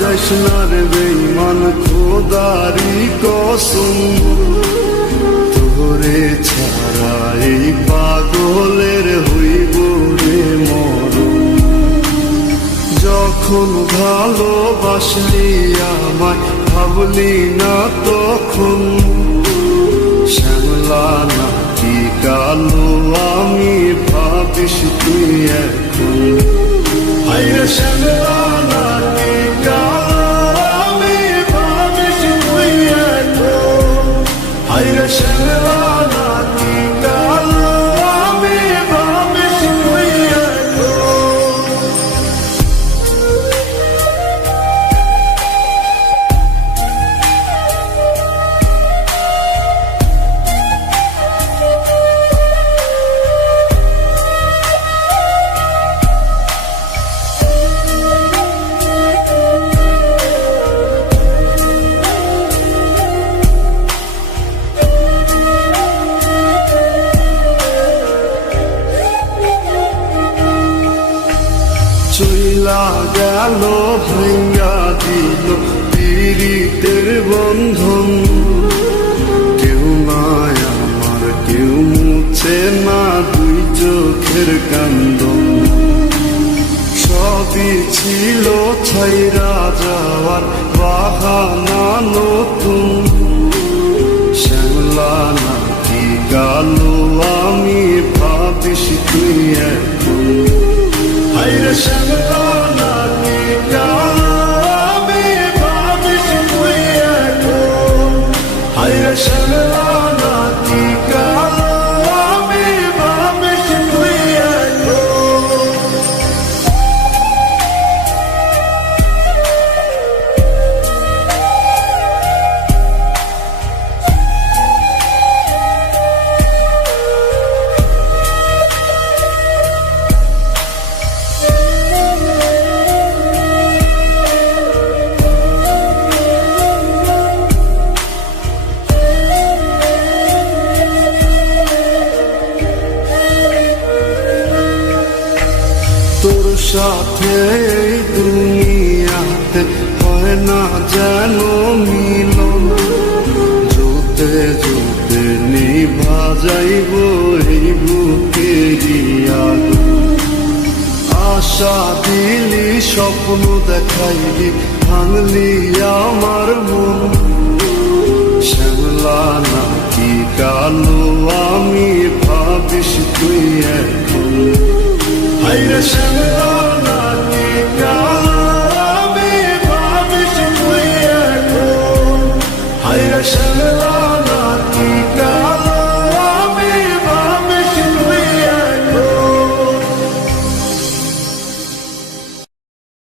যাইস না রে বেঈমান খোদারি কসম, তোরে ছাড়া এই পাগলের হইব রে মরণ। যখন ভালোবাসলি আমায় ভাবলি না তখন, শ্যামলা নাকি কালো আমি ভাবিস তুই এখন। হায়রে শ্যামলা নাকি কালো আমি ভাবিস তুই এখন। হায়রে শ্যামলা নাকি কালো আমি ভাবিস তুই এখন। চইলা গেল ভাঙ্গা দিল পীড়িতের বন্ধন, কেউ নাই আমার কেউ মুছে না দুই চোখের কান্দন। সবই ছিল ছাইরা যাওয়ার বাহানা নতুন, শ্যামলা নাকি কালো আমি ভাবিস তুই এখন। হায়রে শ্যামলা নাকি কালো আমি ভাবিস তুই এখন। হায়রে শ্যামলা নাকি কালো আমি ভাবিস তুই এখন। তোর সাথে এই দুনিয়াতে হয় না যেন মিলন, জোতে জোতে নিভা যাইব এই বুকেরই আগুন। আশা দিলি স্বপ্ন দেখাইলি ভাঙলি আমার মন, শ্যামলা নাকি কালো আমি ভাবিস তুই এখন। হায়রে শ্যামলা